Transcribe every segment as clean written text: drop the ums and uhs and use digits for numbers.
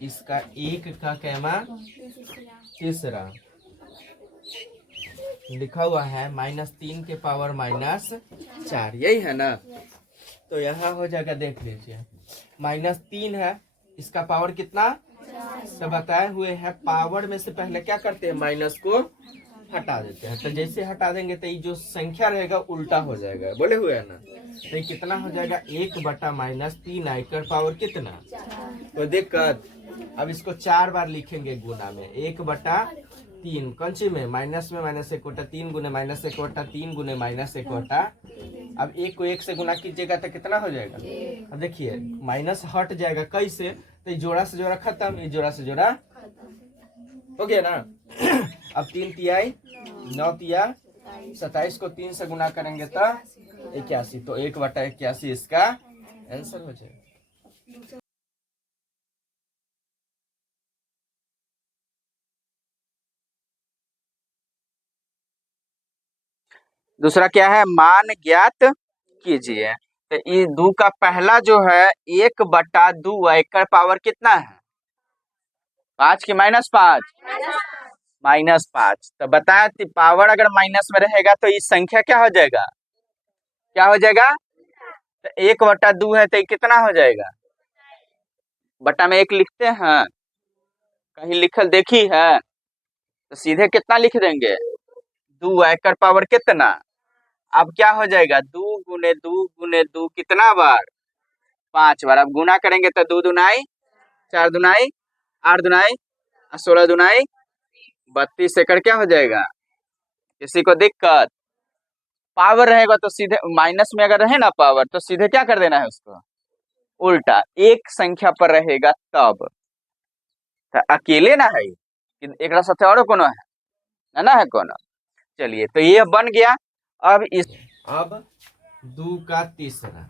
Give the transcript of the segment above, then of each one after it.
इसका एक का कैमा तीसरा लिखा हुआ है -3 के पावर -4, यही है ना। तो यहाँ हो जाएगा, देख लीजिए -3 है, इसका पावर कितना, तो बताए हुए हैं पावर में से पहले क्या करते हैं, माइनस को हटा देते हैं। तो जैसे हटा देंगे तो ये जो संख्या रहेगा उल्टा हो जाएगा, बोले हुए है ना। तो ये कितना हो जाएगा, 1/-3 आकर पावर कितना, तो दिक्कत। अब इसको 4 बार लिखेंगे गुना में, 1/3 कौन सी में, माइनस में, -1 बटा 3 गुने -1 बटा 3 गुने -1 बटा। अब 1 को 1 से गुना कीजिएगा तो कितना हो जाएगा, अब देखिए माइनस हट जाएगा, कैसे, तो जोड़ा से जोड़ा खत्म, ये जोड़ा से जोड़ा हो गया ना। अब 3 तिहाई 9 तिया 27 को 3 से गुना करेंगे तो 81, तो 1/81 इसका आंसर हो जाएगा। दूसरा क्या है, मान ज्ञात कीजिए। तो ये 2 का पहला जो है 1/2 एकड़ पावर कितना है, 5 की -5, -5। तो बताया पावर अगर माइनस में रहेगा तो इस संख्या क्या हो जाएगा, क्या हो जाएगा, तो 1/2 है तो ये कितना हो जाएगा, बटा में 1 लिखते हैं, कहीं लिखल देखी है, तो सीधे कितना लिख देंगे, 2 एकड़ पावर कितना। अब क्या हो जाएगा, 2 गुने 2 गुने 2 कितना बार, 5 बार। अब गुना करेंगे तो 2 दुनाई 4 दुनाई 8 दुनाई 16 दुनाई 32 एकड़ क्या हो जाएगा। किसी को दिक्कत, पावर रहेगा तो सीधे माइनस में अगर रहे ना पावर तो सीधे क्या कर देना है उसको, उल्टा। एक संख्या पर रहेगा तब, तो अकेले ना है एक साथ और कोनो है ना, है कोनो। चलिए तो ये बन गया। अब 2 का तीसरा,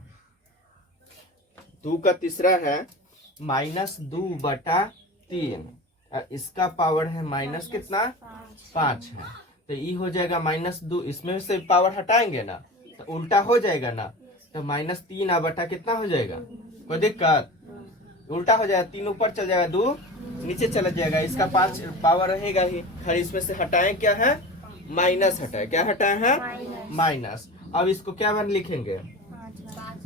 2 का तीसरा है -2/3, इसका पावर है माइनस कितना, 5 है। तो ये हो जाएगा -2, इसमें से पावर हटाएंगे ना तो उल्टा हो जाएगा ना, तो -3 बटा कितना हो जाएगा, कोई दिक्कत, उल्टा हो जाएगा, 3 ऊपर चल जाएगा, 2 नीचे चला जाएगा, इसका 5 पावर रहेगा ही, खाली इसमें से हटाएं क्या है, माइनस हटाए, क्या हटाए हैं, माइनस। अब इसको क्या बन लिखेंगे,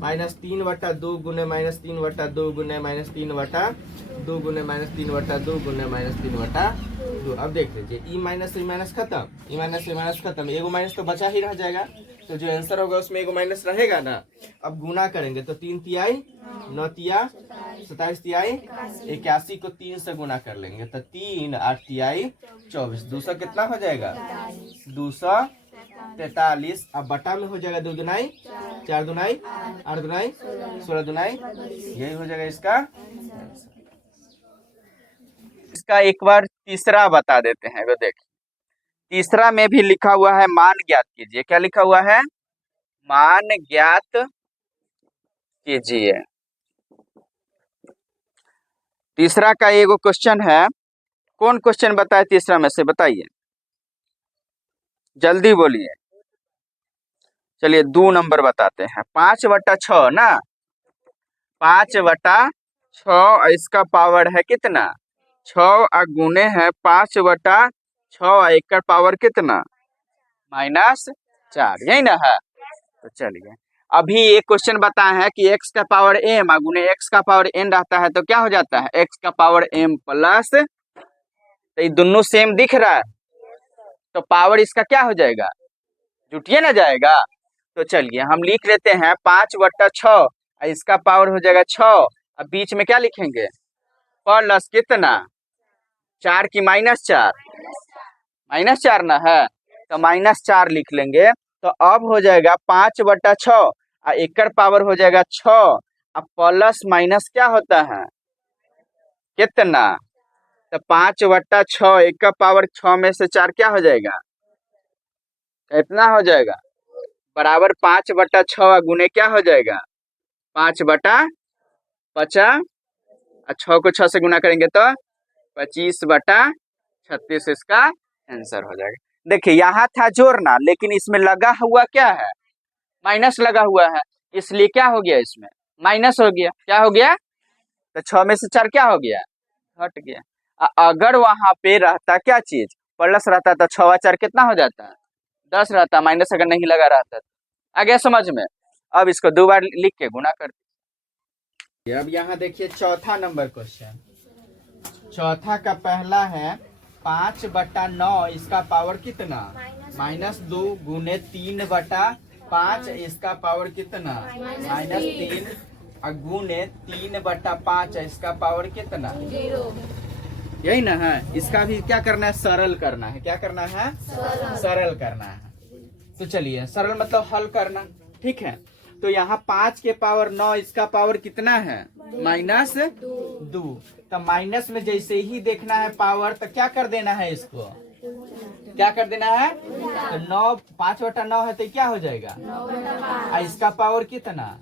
-3/2 गुने -3/2 गुने -3/2 गुने -3/2 गुने -3/2। अब देख लीजिए ई माइनस खत्म, ई माइनस खत्म, एगो माइनस तो बचा ही रह जाएगा, तो जो आंसर होगा उसमें एगो माइनस रहेगा ना। अब गुना करेंगे तो 3 तिहाई 9 तिया 27 तिहाई 81 को 3 से गुना कर लेंगे तो 3 8 तिहाई 24, 200 कितना हो जाएगा, 243। अब बटा में हो जाएगा 2 दुनाई 4 दुनाई 8 दुनाई 16 दुनाई, यही हो जाएगा इसका। इसका एक बार तीसरा बता देते हैं, वो देखिए तीसरा में भी लिखा हुआ है मान ज्ञात कीजिए, क्या लिखा हुआ है, मान ज्ञात कीजिए। तीसरा का एगो क्वेश्चन है, कौन क्वेश्चन बताए तीसरा में से, बताइए जल्दी बोलिए। चलिए 2 नंबर बताते हैं, 5/6 ना, 5/6, इसका पावर है कितना, 6 गुने है 5/6, एक का पावर कितना, -4, यही ना है। तो चलिए अभी एक क्वेश्चन बताए हैं कि x का पावर m गुने x का पावर n रहता है तो क्या हो जाता है, x का पावर m प्लस, तो ये दोनों सेम दिख रहा है तो पावर इसका क्या हो जाएगा, जुटिए ना जाएगा। तो चलिए हम लिख लेते हैं 5/6, इसका पावर हो जाएगा 6, अब बीच में क्या लिखेंगे, प्लस कितना, 4 की -4, -4 ना है, तो -4 लिख लेंगे। तो अब हो जाएगा 5/6, एकड़ पावर हो जाएगा 6, अब प्लस माइनस क्या होता है, कितना, तो 5/6, एक का पावर 6 में से 4 क्या हो जाएगा, कितना हो जाएगा, बराबर 5/6 गुने क्या हो जाएगा, 5/50, 6 को 6 से गुना करेंगे तो 25/36 इसका आंसर हो जाएगा। देखिए यहाँ था जोड़ना, लेकिन इसमें लगा हुआ क्या है, माइनस लगा हुआ है, इसलिए क्या हो गया, इसमें माइनस हो गया, क्या हो गया, तो 6 में से 4 क्या हो गया, हट गया। अगर वहां पे रहता क्या चीज, प्लस रहता तो 6 4 कितना हो जाता, 10 रहता, माइनस अगर नहीं लगा रहता तो। आ गया समझ में। अब इसको 2 बार लिख के गुना कर दीजिए। अब यहाँ देखिए चौथा नंबर क्वेश्चन। चौथा का पहला है 5/9, इसका पावर कितना, -2 गुने 3/5, इसका पावर कितना, -3, गुने 3/5, इसका पावर कितना, 0। यही ना है। इसका भी क्या करना है, सरल करना है। क्या करना है, सरल करना है। तो चलिए, सरल मतलब हल करना, ठीक है। तो यहाँ 5 के पावर 9, इसका पावर कितना है, -2। तो माइनस में जैसे ही देखना है पावर, तो क्या कर देना है, इसको क्या कर देना है, तो 9, 5/9 है तो क्या हो जाएगा, और इसका पावर कितना,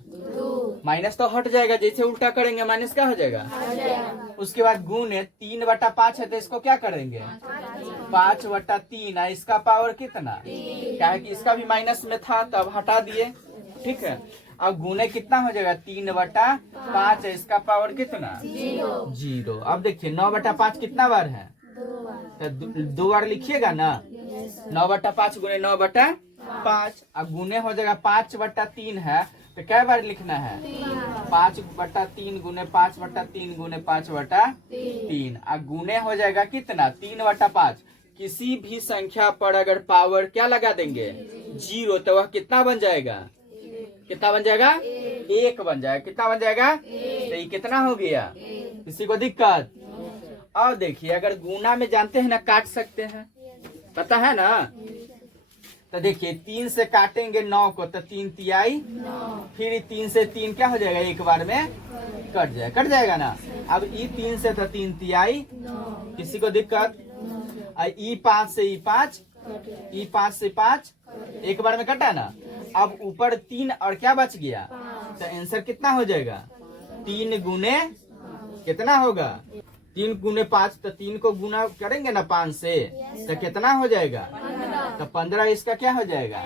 माइनस तो हट जाएगा, जैसे उल्टा करेंगे माइनस क्या हो जाएगा। उसके बाद गुणे 3/5 है तो इसको क्या करेंगे, 5/3, है इसका पावर कितना, क्या है कि इसका भी माइनस में था तब हटा दिए, ठीक है। अब गुणे कितना हो जाएगा, 3/5, है इसका पावर कितना, 0। अब देखिए 9/5 कितना बार है, तो 2 बार लिखिएगा ना। 9/5 गुणे 9/5, अब गुणे हो जाएगा 5/3 है तो क्या बार लिखना है, 5/3 गुणे 5/3 गुणे 5/3, अब गुणे हो जाएगा कितना, 3/5। किसी भी संख्या पर अगर पावर क्या लगा देंगे, 0, तो वह कितना बन जाएगा, कितना बन जाएगा, 1 बन जाएगा। कितना बन जाएगा, तो ये कितना हो गया, किसी को दिक्कत। और देखिए अगर गुना में जानते हैं ना, काट सकते हैं, पता है ना। तो देखिए 3 से काटेंगे 9 को तो 3 तिहाई, फिर 3 से 3 क्या हो जाएगा, एक बार में कट जाएगा ना। अब ई 3 से तो 3 तिहाई, किसी को दिक्कत। ई 5 से ई 5, ई 5 से 5 एक बार में कटा ना। अब ऊपर 3 और क्या बच गया, तो आंसर कितना हो जाएगा, 3 गुने कितना होगा, 3 गुने 5, तो 3 को गुना करेंगे ना 5 से, तो कितना हो जाएगा, तो 15, इसका क्या हो जाएगा,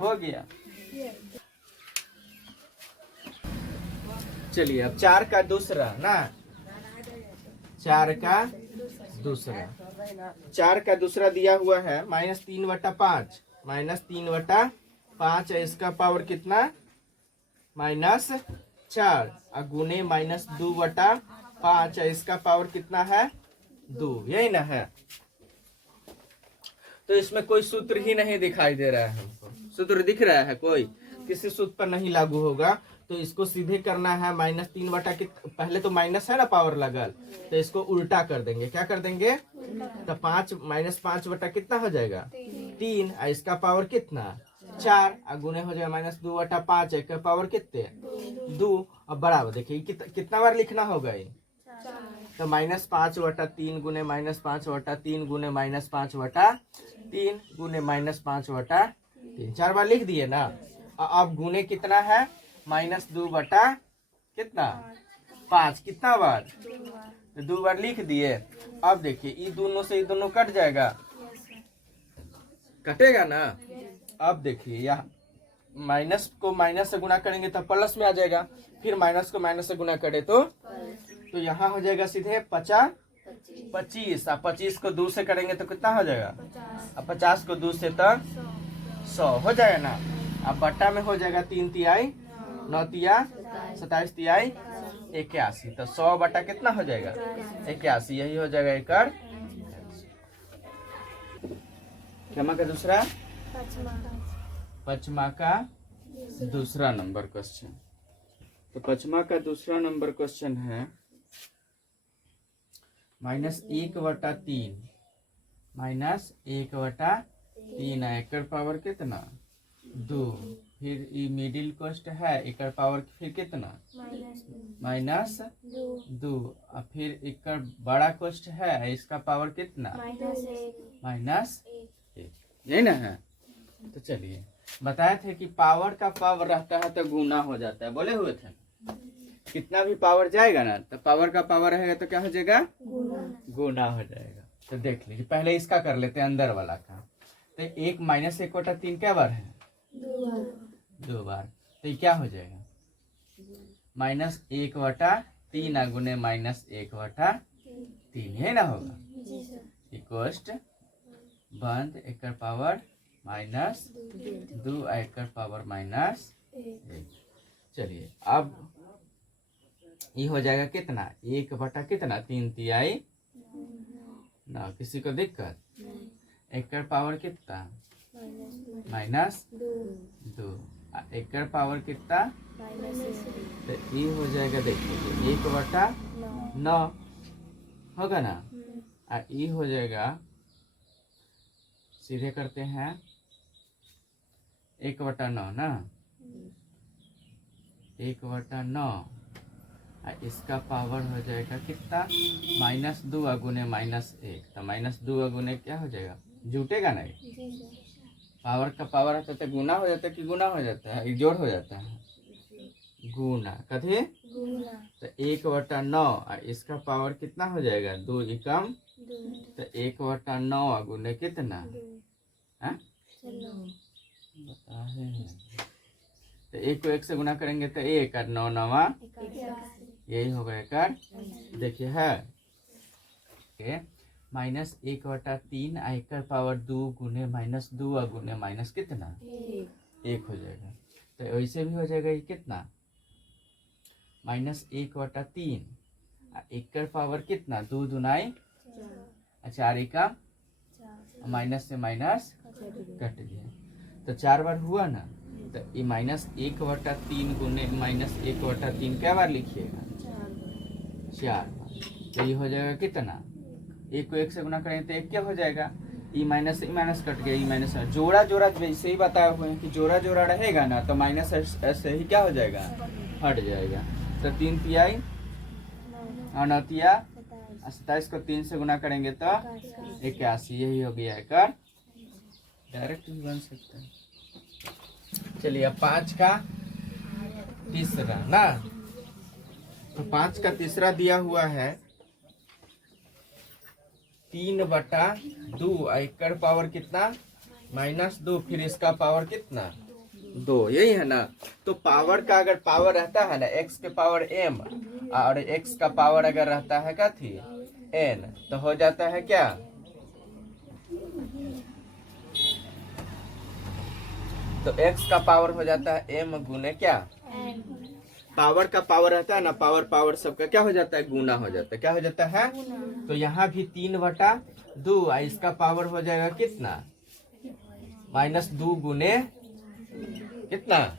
हो गया। चलिए अब 4 का दूसरा ना, 4 का दूसरा दिया हुआ है, -3/5, -3/5 है इसका पावर कितना, -4, गुने -2/5 है इसका पावर कितना है, 2। यही ना है। तो इसमें कोई सूत्र ही नहीं दिखाई दे रहा है हमको। सूत्र दिख रहा है कोई, किसी सूत्र पर नहीं लागू होगा। तो इसको सीधे करना है, -3/, पहले तो माइनस है ना पावर लगल, तो इसको उल्टा कर देंगे। क्या कर देंगे, तो 5 -5 कितना हो जाएगा, 3, इसका पावर कितना, 4, गुने हो जाएगा -2/5, इसका पावर कितने, 2। अब बराबर देखिए कितना बार लिखना होगा ये, तो -5/3 गुने -5/3 गुने -5/3 गुने -5/3, 4 बार लिख दिए ना। अब गुने कितना है, -2 कितना 5, कितना बार, तो 2 बार लिख दिए। अब देखिए ये दोनों से ये दोनों कट जाएगा, कटेगा ना। अब देखिए यहाँ माइनस को माइनस से गुना करेंगे तो प्लस में आ जाएगा, फिर माइनस को माइनस से गुना करे तो यहाँ हो जाएगा सीधे 25, 25, अब 25 को 2 से करेंगे तो कितना हो जाएगा, अब 50 को 2 से तो 100 हो जाएगा ना। अब बट्टा में हो जाएगा 3 तिहाई, 9 तिया 27 तिहाई 81, तो 100 बटा कितना हो जाएगा, 81, यही हो जाएगा एकड़। क्षमा का दूसरा, पचमा का दूसरा नंबर क्वेश्चन। तो पचमा का दूसरा नंबर क्वेश्चन है -1/3, -1/3 है, एकड़ पावर कितना, 2, फिर ये मिडिल कॉस्ट है, एकड़ पावर फिर कितना, -2, और फिर एकड़ बड़ा कॉस्ट है, इसका पावर कितना, -1, यही ना है। तो चलिए बताए थे कि पावर का पावर रहता है तो गुना हो जाता है, बोले हुए थे। कितना भी पावर जाएगा ना, तो पावर का पावर रहेगा तो क्या हो जाएगा, गुना हो जाएगा। तो देख लीजिए, पहले इसका कर लेते हैं अंदर वाला का। तो 1 -1/3 क्या बार है, 2 बार, तो ये क्या हो जाएगा, -1/3 गुने -1/3 3, यही ना होगा। इक्वस्ट बंद एकड़ पावर माइनस 2 एकड़ पावर माइनस 1। चलिए अब ये हो जाएगा कितना, 1 कितना 3 तिहाई ना, किसी को दिक्कत, एकड़ पावर कितना माइनस 2, एकड़ पावर कितना, तो ये हो जाएगा देखिए 1/9 होगा ना, और ये हो जाएगा, सीधे करते हैं 1/9 ना, 1/9, इसका पावर हो जाएगा कितना -2 गुने -1, तो -2 गुने क्या हो जाएगा, जुटेगा नहीं, पावर का पावर आता है गुना हो जाता है कि गुना हो जाता है, जोड़ हो जाता है, गुना कथे, तो 1/9 और इसका पावर कितना हो जाएगा 2 एकम, तो 1/9 गुने कितना है, बता रहे हैं, तो 1 को 1 से गुना करेंगे तो 1 और 9 9, यही होगा एकड़। देखिए है -1/3 एकड़ पावर 2 गुने -2 गुने माइनस कितना 1 हो जाएगा, तो वैसे भी हो जाएगा ये कितना -1/3 एकड़ पावर कितना 2 दुनाई 4 एकम, माइनस से माइनस कट गया, तो 4 बार हुआ ना, तो ये -1/3 गुने -1/3 क्या बार लिखिएगा 4 बार, तो ये हो जाएगा कितना, 1 को 1 से गुना करेंगे तो 1 क्या हो जाएगा, ई माइनस कट गया, ई माइनस जोड़ा वैसे ही बताए हुए हैं कि जोड़ा रहेगा ना तो माइनस ऐसे ही क्या हो जाएगा, हट जाएगा, तो 3 तिहाई और 9 तिया 27 को 3 से गुना करेंगे तो 81, यही हो गया एकड़, डायरेक्ट भी बन सकता है। चलिए अब 5 का तीसरा ना, तो 5 का तीसरा दिया हुआ है 3/2 एकड़ पावर कितना -2, फिर इसका पावर कितना 2, यही है ना, तो पावर का अगर पावर रहता है ना x के पावर m और x का पावर अगर रहता है क्या थी n, तो हो जाता है क्या, तो x का पावर हो जाता है m गुने क्या, पावर का पावर रहता है ना, पावर सबका क्या हो जाता है, गुना हो जाता है, क्या हो जाता है, तो यहाँ भी 3/2 इसका पावर हो जाएगा कितना -2 गुने कितना,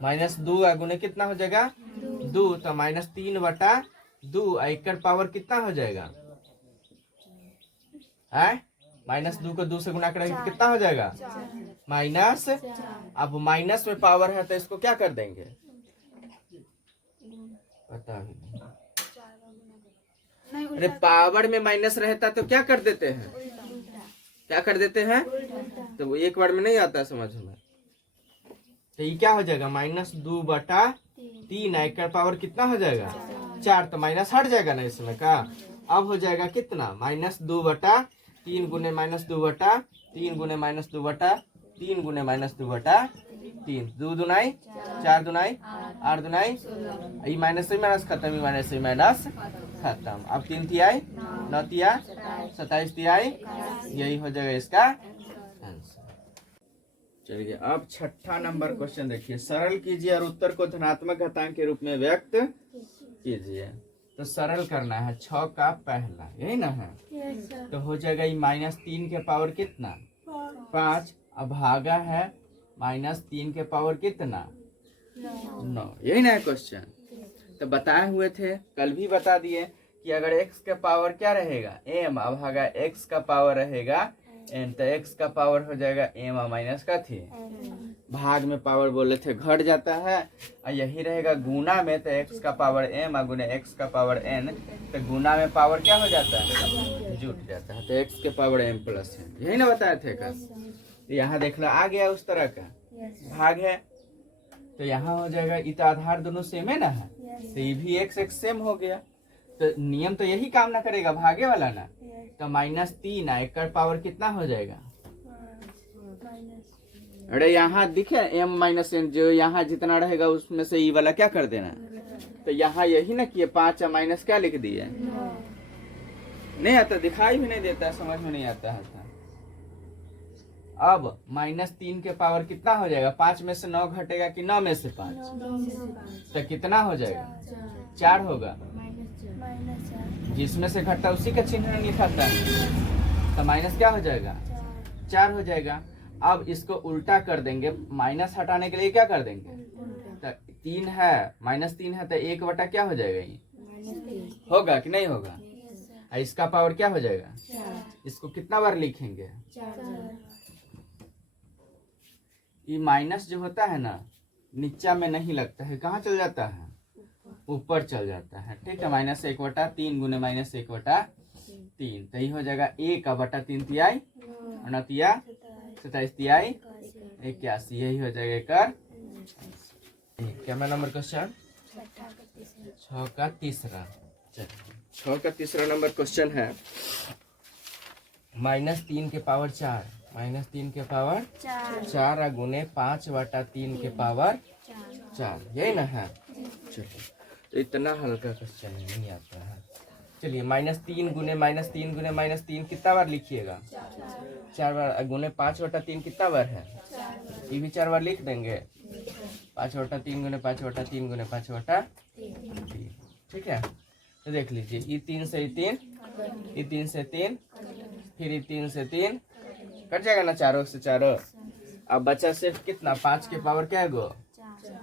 -2 गुने कितना हो जाएगा 2, तो -3/2 एकड़ पावर कितना हो जाएगा, -2 को 2 से गुना करेंगे कितना हो जाएगा माइनस, अब माइनस में पावर है तो इसको क्या कर देंगे, पता नहीं, अरे पावर में माइनस रहता तो क्या कर देते हैं, क्या कर देते हैं, तो वो एक बार में नहीं आता समझ में, तो ये क्या हो जाएगा -2/3 एकड़ पावर कितना हो जाएगा 4, तो माइनस हट जाएगा ना इसमें का, अब हो जाएगा कितना -2/3 गुने -2/3 गुने -2/3 गुने -2/3, 2 दुनाई 4 दुनाई 8 दुनाई, ये माइनस से माइनस खत्म, ये माइनस से माइनस खत्म, अब 3 तिहाई 9 तिया 27 तिहाई, यही हो जाएगा इसका आंसर। चलिए अब 6ठा नंबर क्वेश्चन देखिए, सरल कीजिए और उत्तर को धनात्मक घातांक के रूप में व्यक्त कीजिए, तो सरल करना है 6 का पहला, यही ना है, तो हो जाएगा ये -3 के पावर कितना 5, अब भागा है -3 के पावर कितना 9, यही ना है क्वेश्चन, तो बताए हुए थे कल भी बता दिए कि अगर x का पावर क्या रहेगा m, अब भागा x का पावर रहेगा n, तो x का पावर हो जाएगा m माइनस का थी, भाग में पावर बोले थे घट जाता है, और यही रहेगा गुना में, तो x का पावर m गुने x का पावर n, तो गुना में पावर क्या हो जाता है जुट जाता है, तो x के पावर m प्लस n, यही ना बताए थे कल, यहाँ देखना आ गया उस तरह का भाग है, तो यहाँ हो जाएगा इत आधार दोनों सेम है ना है, तो ये भी x सेम हो गया, तो नियम तो यही काम ना करेगा भागे वाला ना, तो -3 एकड़ पावर कितना हो जाएगा, अरे यहाँ दिखे m -n, जो यहाँ जितना रहेगा उसमें से ई वाला क्या कर देना, तो यहाँ यही ना किए 5 माइनस क्या लिख दिए नहीं आता, दिखाई भी नहीं देता, समझ में नहीं आता है। अब -3 के पावर कितना हो जाएगा? 5 में से 9 घटेगा कि 9 में से 5? तो कितना हो जाएगा? 4 होगा। जिसमें से घटता उसी का चिन्ह लिखाता है, तो माइनस क्या हो जाएगा? 4 हो जाएगा। अब इसको उल्टा कर देंगे, माइनस हटाने के लिए क्या कर देंगे? तो 3 है, -3 है, तो 1 क्या हो जाएगा? ये होगा कि नहीं होगा? इसका पावर क्या हो जाएगा? इसको कितना बार लिखेंगे? ये माइनस जो होता है ना, नीचा में नहीं लगता है, कहाँ चल जाता है? ऊपर चल जाता है। ठीक है, -1/3 गुने -1/3, तो ये हो जाएगा 1/3 तिहाई, 9 तिया 27 तिहाई 81, यही हो जाएगा कर। क्या नंबर क्वेश्चन? 6 का तीसरा। 6 का तीसरा नंबर क्वेश्चन है -3 के पावर 4, -3 के पावर 4 गुने 5/3 के पावर 4, यही ना है? चलिए, तो इतना हल्का क्वेश्चन नहीं आता है। चलिए, -3 गुने -3 गुने -3 कितना बार लिखिएगा? 4 बार। गुने 5/3 कितना बार है? ये भी 4 बार लिख देंगे। 5/3 गुने 5/3 गुने 5/3। ठीक है, तो देख लीजिए, ये 3 से 3, ये 3 से 3, फिर ये 3 से 3 कट जाएगा ना, चारों से चारों। अब बचा सिर्फ कितना? 5 के पावर क्या है गो?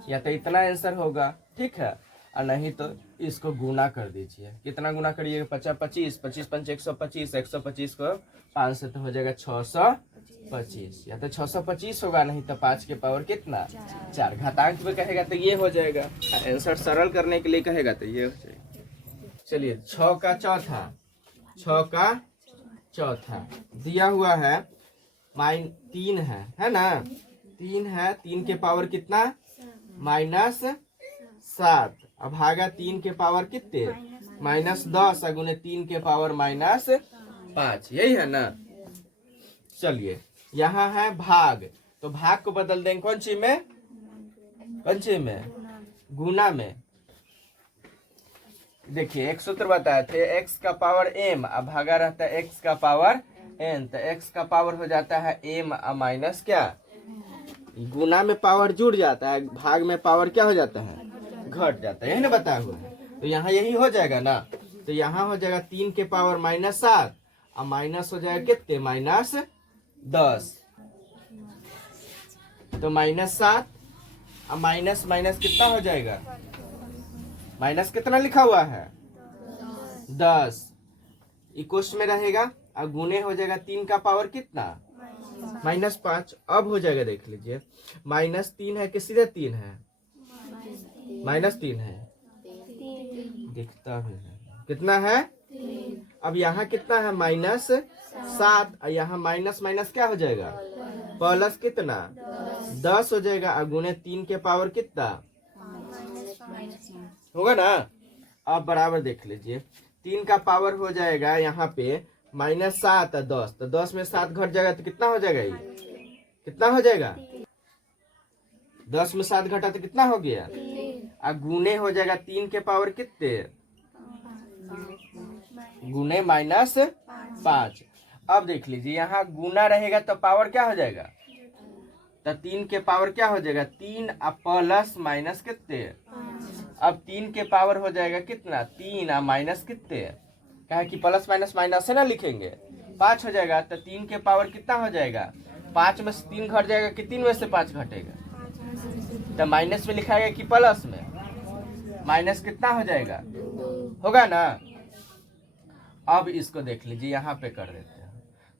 या तो इतना आंसर होगा, ठीक है, और नहीं तो इसको गुना कर दीजिए। कितना गुना करिएगा? 50 25, 25 5 125, 125 को 5 से तो हो जाएगा 625, या तो 625 होगा, नहीं तो 5 के पावर कितना? 4। घातांक में कहेगा तो ये हो जाएगा, आंसर सरल करने के लिए कहेगा तो ये हो जाएगा। चलिए, 6 का चौथा, 6 का चौथा दिया हुआ है, -3 है ना? 3 है, 3 के पावर कितना? -7। अब भागा 3 के पावर कितने? -10 गुने 3 के पावर -5, यही है ना? चलिए, यहाँ है भाग, तो भाग को बदल देंगे कौन सी में? कौन सी में? गुना में। देखिए, एक सूत्र बताए थे, x का पावर m, अब भागा रहता है x का पावर n, तो x का पावर हो जाता है m माइनस क्या? गुना में पावर जुड़ जाता है, भाग में पावर क्या हो जाता है? घट जाता है, यही ना बताया हुआ है। तो यहाँ यही हो जाएगा ना, तो यहाँ हो जाएगा 3 के पावर -7, और माइनस हो जाएगा कितने? -10। तो -7 और माइनस माइनस कितना हो जाएगा? माइनस कितना लिखा हुआ है? 10। इक्वल्स में रहेगा, और गुने हो जाएगा 3 का पावर कितना? -5। अब हो जाएगा, देख लीजिए, -3 है कि सीधे 3 है? -3 है, दिखता भी है। कितना है? अब यहाँ कितना है? -7, और यहाँ माइनस माइनस क्या हो जाएगा? प्लस कितना? 10 हो जाएगा, और गुने 3 के पावर कितना होगा ना? अब बराबर देख लीजिए, 3 का पावर हो जाएगा यहाँ पे -7 और 10, तो 10 में 7 घट जाएगा तो कितना हो जाएगा? ये कितना हो जाएगा? 10 में 7 घटा तो कितना हो गया? और गुने हो जाएगा 3 के पावर कितने? गुने -5। अब देख लीजिए, यहाँ गुना रहेगा तो पावर क्या हो जाएगा? तो 3 के पावर क्या हो जाएगा? 3 प्लस माइनस कितने? अब 3 के पावर हो जाएगा कितना? 3 और माइनस कितने? कहा कि प्लस माइनस माइनस से ना लिखेंगे, 5 हो जाएगा। तो 3 के पावर कितना हो जाएगा? 5 में से 3 घट जाएगा कि 3 में से 5 घटेगा? तो माइनस में लिखाएगा कि प्लस में? माइनस कितना हो जाएगा? होगा ना? अब इसको देख लीजिए, यहाँ पे कर देते हैं,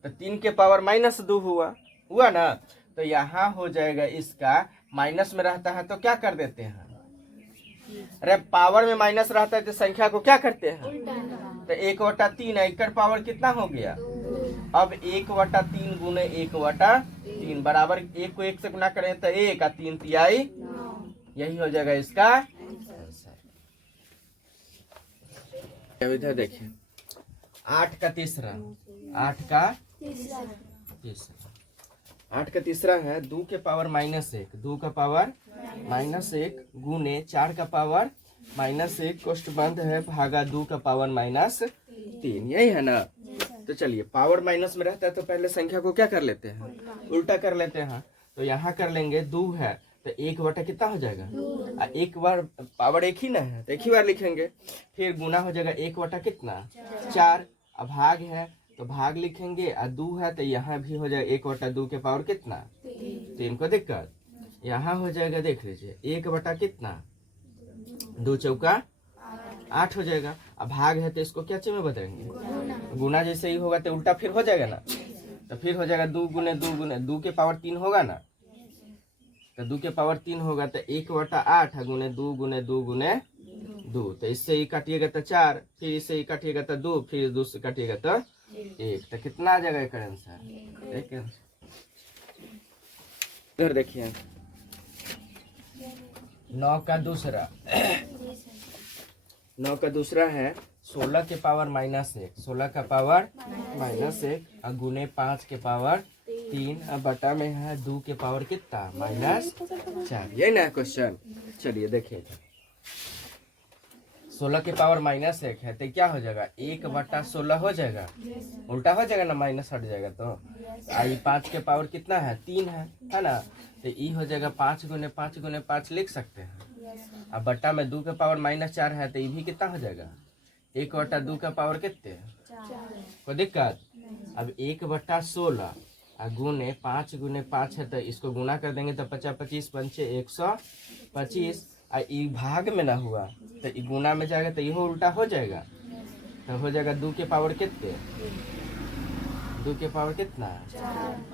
तो 3 के पावर -2 हुआ ना? तो यहाँ हो जाएगा इसका, माइनस में रहता है तो क्या कर देते हैं? अरे पावर में माइनस रहता है तो संख्या को क्या करते हैं? तो 1/3 है, एकड़ पावर कितना हो गया? अब 1/3 गुने 1/3 बराबर 1 को 1 से गुना करें तो 1 और 3 तिहाई, यही हो जाएगा इसका आंसर। इधर देखिए, 8 का तीसरा, 8 का तीसरा है 2 के पावर -1, 2 का पावर -1 गुने 4 का पावर -1 कोष्ठ बंद है भागा 2 का पावर 3, यही है ना। तो चलिए पावर माइनस में रहता है तो पहले संख्या को क्या कर लेते हैं, उल्टा कर लेते हैं। तो यहाँ कर लेंगे 2 है तो 1 बटा कितना हो जाएगा, एक बार पावर एक ही ना है तो एक ही बार लिखेंगे। फिर गुना हो जाएगा 1 बटा कितना 4। अब भाग है तो भाग लिखेंगे, और 2 है तो यहाँ भी हो जाएगा 1 बटा 2 के पावर कितना 3 को दिक्कत। यहाँ हो जाएगा देख लीजिए 1 बटा कितना 2 चौका 8 हो जाएगा। अब भाग है तो इसको क्या चीज में बदलेंगे, गुना जैसे ही होगा तो उल्टा फिर हो जाएगा ना। तो फिर हो जाएगा 2 गुने 2 गुने 2 के पावर 3 होगा ना। तो 2 के पावर 3 होगा तो 1 बटा 8 गुने 2 गुने 2 गुने 2। तो इससे ही काटिएगा तो 4, फिर इससे ही काटिएगा तो 2, फिर 2 से काटिएगा तो 1। तो कितना आ जाएगा एक आंसर, एक आंसर। इधर देखिए 9 का दूसरा 9 का दूसरा है 16 के पावर -1, 16 का पावर -1 और गुने 5 के पावर 3 और बटा में है 2 के पावर कितना -4। यही ना क्वेश्चन। चलिए देखिए 16 के पावर -1 है तो क्या हो जाएगा 1 बटा 16 हो जाएगा, उल्टा हो जाएगा ना, माइनस हट जाएगा। तो आई 5 के पावर कितना है 3 है ना। तो ई हो जाएगा 5 गुने 5 गुने 5 लिख सकते हैं। अब बट्टा में 2 के पावर -4 है तो ये भी कितना हो जाएगा 1 बटा 2 का पावर कितने, कोई दिक्कत। अब 1 बटा 16 गुने 5 गुने 5 है तो इसको गुना कर देंगे तो 50 25 पंचे 125। ई भाग में ना हुआ तो ई गुना में जाएगा तो यह उल्टा हो जाएगा। तो हो जाएगा 2 के पावर कितने, 2 के पावर कितना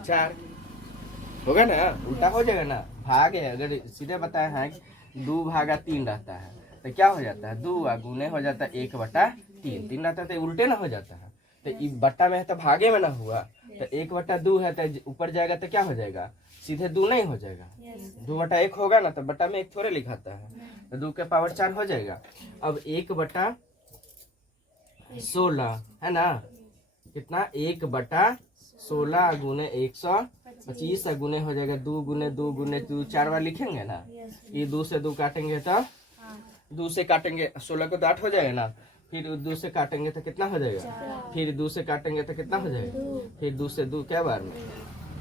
4 होगा ना, उल्टा हो जाएगा ना। भाग है अगर सीधे बताया है 2 भागा 3 रहता है तो क्या हो जाता है 2 गुने हो जाता है 1 बटा 3, 3 रहता है तो उल्टे ना हो जाता है। तो ई बट्टा में है तो भागे में ना हुआ तो 1 बटा 2 है तो ऊपर जाएगा तो क्या हो जाएगा सीधे 2 नहीं हो जाएगा, 2 बटा 1 होगा ना तो बट्टा में 1 थोड़े लिखाता है तो 2 के पावर 4 हो जाएगा। अब 1 बटा 16 है ना कितना 1 बटा 16 गुने 125 गुने हो जाएगा 2 गुने 2 गुने 2 4 बार लिखेंगे ना। ये 2 से 2 काटेंगे तो 2 से काटेंगे 16 को तो 8 हो जाएगा ना। फिर 2 से काटेंगे तो कितना हो जाएगा, फिर 2 से काटेंगे तो कितना हो जाएगा, फिर 2 से 2 क्या बार में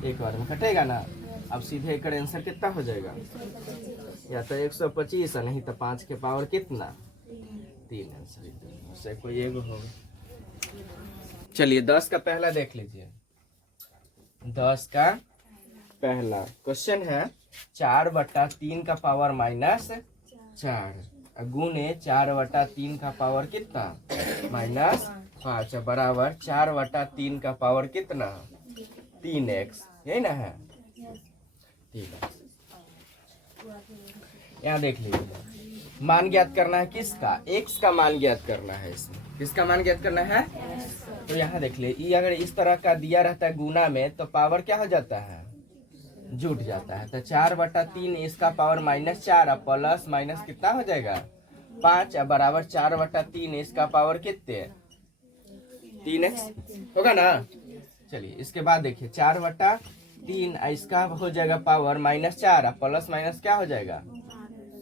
एक बार में कटेगा ना। अब सीधे एक आंसर कितना हो जाएगा या तो 125 नहीं तो 5 के पावर कितना 3 आंसर से कोई एक होगा। चलिए 10 का पहला देख लीजिए। 10 का पहला क्वेश्चन है 4 बटा 3 का पावर -4 गुने 4 बटा 3 का पावर कितना -5 बराबर 4 बटा 3 का पावर कितना 3x, यही ना है। ठीक है यहाँ देख लीजिए मान ज्ञात करना है किसका, x का मान ज्ञात करना है। इसमें किसका मान ज्ञात करना है तो यहाँ देख लीजिए ये अगर इस तरह का दिया रहता है गुना में तो पावर क्या हो जाता है जुट जाता है। तो 4 बटा 3 इसका पावर -4 प्लस माइनस कितना हो जाएगा 5 बराबर 4 बटा 3 इसका पावर कितने 3x होगा ना। चलिए इसके बाद देखिए 4 बटा 3 इसका हो जाएगा पावर -4 प्लस माइनस क्या हो जाएगा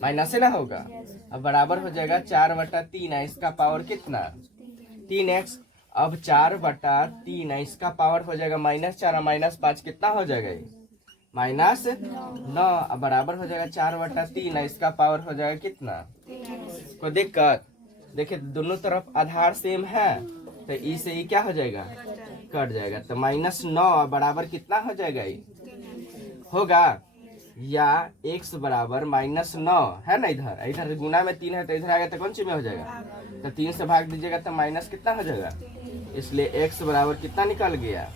माइनस से ना होगा। अब बराबर हो जाएगा 4 बटा 3 इसका पावर कितना 3x। अब 4 बटा 3 इसका पावर हो जाएगा -4 -5 कितना हो जाएगा -9 अब बराबर हो जाएगा 4 बटा 3 इसका पावर हो जाएगा कितना, कोई दिक्कत। देखिए दोनों तरफ आधार सेम है तो ई से ई क्या हो जाएगा कट जाएगा। तो -9 बराबर कितना हो जाएगा होगा या x बराबर -9 है ना। इधर इधर गुना में 3 है तो इधर आ गया तो कौन सी में हो जाएगा तो 3 से भाग दीजिएगा तो माइनस कितना हो जाएगा, इसलिए x बराबर कितना निकल गया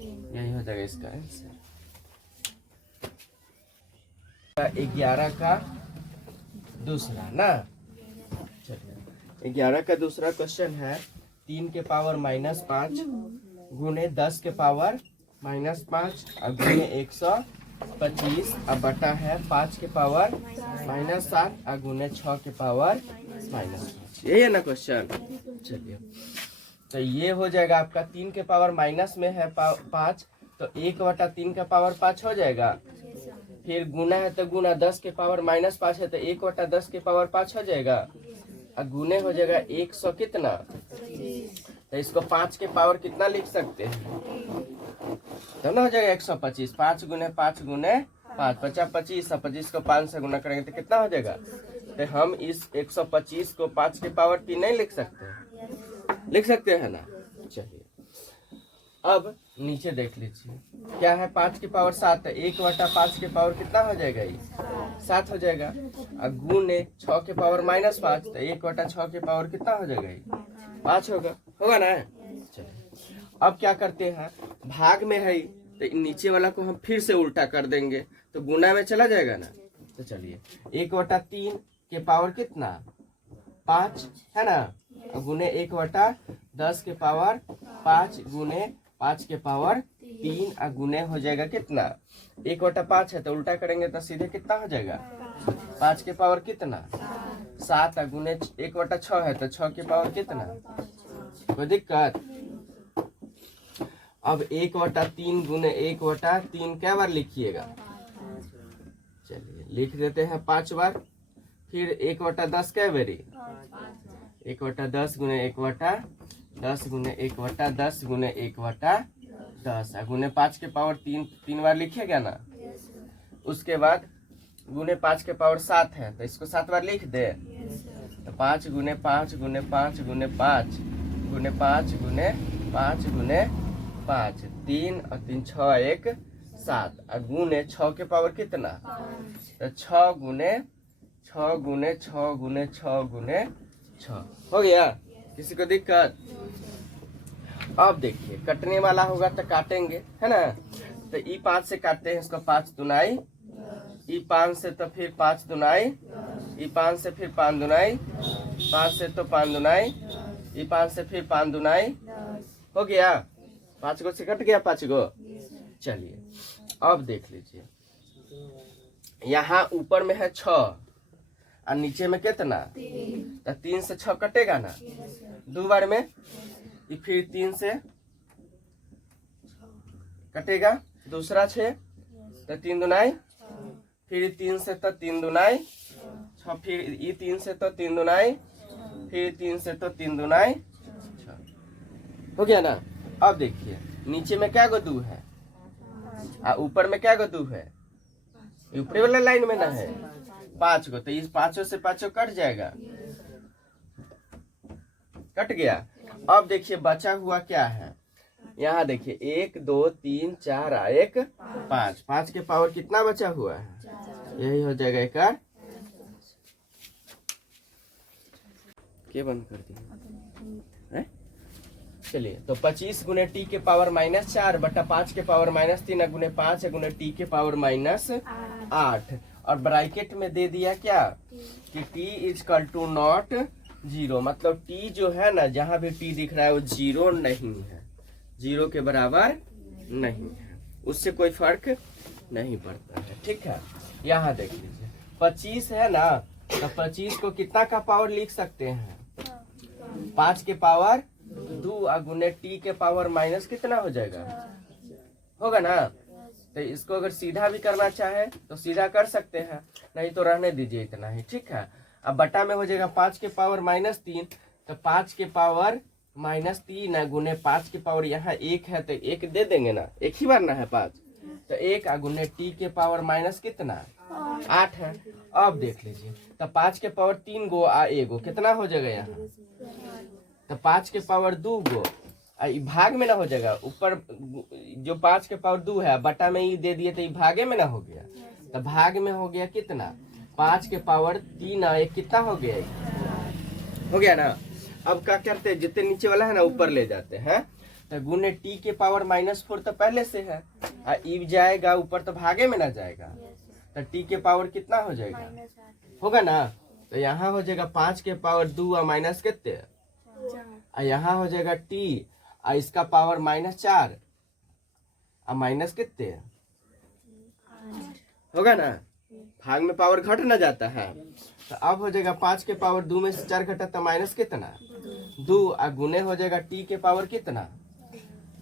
यही हो जाएगा इसका आंसर। 11 का दूसरा ना। 11 का दूसरा क्वेश्चन है 3 के पावर -5 गुने 10 के पावर -5 और गुने 125 अब बटा है 5 के पावर -7 और गुने 6 के पावर -5, यही है ना क्वेश्चन। चलिए तो ये हो जाएगा आपका 3 के पावर माइनस में है 5 तो 1 बटा 3 का पावर 5 हो जाएगा। फिर गुना है तो गुना 10 के पावर -5 है तो 1 बटा 10 के पावर 5 हो जाएगा और गुने हो जाएगा 100 कितना तो इसको 5 के पावर कितना लिख सकते हैं? तो ना हो जाएगा 125। 5 गुने 5 गुने 5, 50 25 और 25 को 5 से गुना करेंगे तो कितना हो जाएगा? तो हम इस 125 को 5 के पावर 3 नहीं लिख सकते? लिख सकते हैं ना। चलिए अब नीचे देख लीजिए क्या है, 5 की पावर 7 है। 1/5 के पावर कितना हो जाएगा? ये 7 हो जाएगा। अब गुने 6 के पावर -5, तो 1/6 के पावर कितना हो जाएगा? ये 5 होगा ना। चलिए अब क्या करते हैं, भाग में है तो नीचे वाला को हम फिर से उल्टा कर देंगे तो गुना में चला जाएगा ना। तो चलिए 1/3 के पावर कितना? 5 है ना। गुने 1/10 के पावर 5 गुने 5 के पावर 3 और गुने हो जाएगा कितना? 1/5 है तो उल्टा करेंगे तो सीधे कितना हो जाएगा? 5 के पावर कितना? 7 और गुने 1/6 है तो 6 के पावर कितना? कोई दिक्कत? अब 1/3 गुने 1/3 क्या बार लिखिएगा? चलिए लिख देते हैं 5 बार। फिर 1/10 क्या बेरी? 1/10 गुने 1/10 गुने 1/10 गुने 1/10 गुने 5 के पावर 3 बार लिखिएगा ना। उसके बाद गुने 5 के पावर 7 है तो इसको 7 बार लिख दे। तो 5 गुने 5 गुने 5 गुने 5 गुने 5 गुने 5 गुने 5, 3 और 3 6 1 7 और गुने 6 के पावर कितना? तो 6 गुने 6 गुने 6 गुने 6 गुने 6 हो गया। किसी को दिक्कत? अब देखिए कटने वाला होगा तो काटेंगे है ना। तो ई 5 से काटते हैं इसको, 5 दुनाई, ई 5 से तो फिर 5 दुनाई, ई 5 से फिर 5 दुनाई, 5 से तो 5 दुनाई, ई 5 से फिर 5 दुनाई, हो गया। 5 गो से कट गया 5 गो। चलिए अब देख लीजिए, यहाँ ऊपर में है 6 और नीचे में कितना? तो 3 से 6 कटेगा ना 2 बार में। फिर 3 से कटेगा, दूसरा 6 तो 3 दुनाई, फिर 3 से तो 3 दुनाई 6, फिर ये 3 से तो 3 दुनाई, फिर 3 से तो 3 दुनाई 6, हो गया ना। अब देखिए नीचे में क्या गो 2 है और ऊपर में क्या गो 2 है? ऊपरी वाला लाइन में ना है 5 गो, तो इस 5 से 5 कट जाएगा, कट गया। अब देखिए बचा हुआ क्या है, यहाँ देखिए 1 2 3 4 और 1 5, 5 के पावर कितना बचा हुआ है? यही हो जाएगा एक। क्या बंद कर दिया? चलिए तो 25 गुने टी के पावर -4 बटा 5 के पावर -3 गुने 5 गुने टी के पावर -8 और ब्रैकेट में दे दिया क्या कि t इजकल टू नॉट 0, मतलब t जो है ना, जहां भी t दिख रहा है वो 0 नहीं है, 0 के बराबर नहीं है, उससे कोई फर्क नहीं पड़ता है। ठीक है, यहाँ देख लीजिए 25 है ना, तो 25 को कितना का पावर लिख सकते हैं? 5 के पावर 2 गुने टी के पावर माइनस कितना हो जाएगा? होगा ना। तो इसको अगर सीधा भी करना चाहे तो सीधा कर सकते हैं, नहीं तो रहने दीजिए इतना ही। ठीक है, अब बटा में हो जाएगा 5 के पावर -3, तो 5 के पावर -3 गुने 5 के पावर यहाँ 1 है तो 1 दे देंगे ना, एक ही बार ना है 5, तो 1 गुने टी के पावर माइनस कितना? 8 है। अब देख लीजिए तो 5 के पावर 3 गो आ 1 गो कितना हो जाएगा यहाँ? तो 5 के पावर 2 गो भाग में ना हो जाएगा, ऊपर जो 5 के पावर 2 है बटा में ही दे दिए तो ये भागे में ना हो गया, तो भाग में हो गया कितना? 5 के पावर 3 और 1 कितना हो गया? हो गया ना। अब क्या करते हैं, जितने नीचे वाला है ना ऊपर ले जाते हैं, तो गुने टी के पावर -4 तो पहले से है और ई जाएगा ऊपर तो भागे में ना जाएगा, तो टी के पावर कितना हो जाएगा? होगा ना। तो यहाँ हो जाएगा 5 के पावर 2 और माइनस कितने, और यहाँ हो जाएगा टी और इसका पावर -4 और माइनस कितने होगा ना, भाग में पावर घट ना जाता है। तो अब हो जाएगा 5 के पावर 2 में से 4 घटा तो माइनस कितना? 2 और गुने हो जाएगा टी के पावर कितना?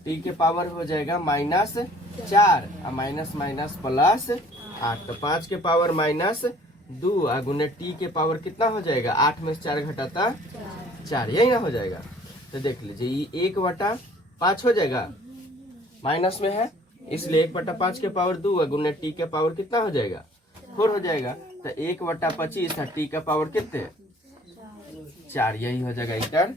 टी के पावर हो जाएगा -4 और माइनस माइनस प्लस 8, तो 5 के पावर -2 और गुने टी के पावर कितना हो जाएगा? 8 में से 4 घटाता 4, यही ना हो जाएगा। तो देख लीजिए ये 1/5 हो जाएगा, माइनस में है इसलिए 1/5 के पावर 2 गुने टी के पावर कितना हो जाएगा 4 हो जाएगा। तो 1/25 टी का पावर कितने 4, यही हो जाएगा इधर।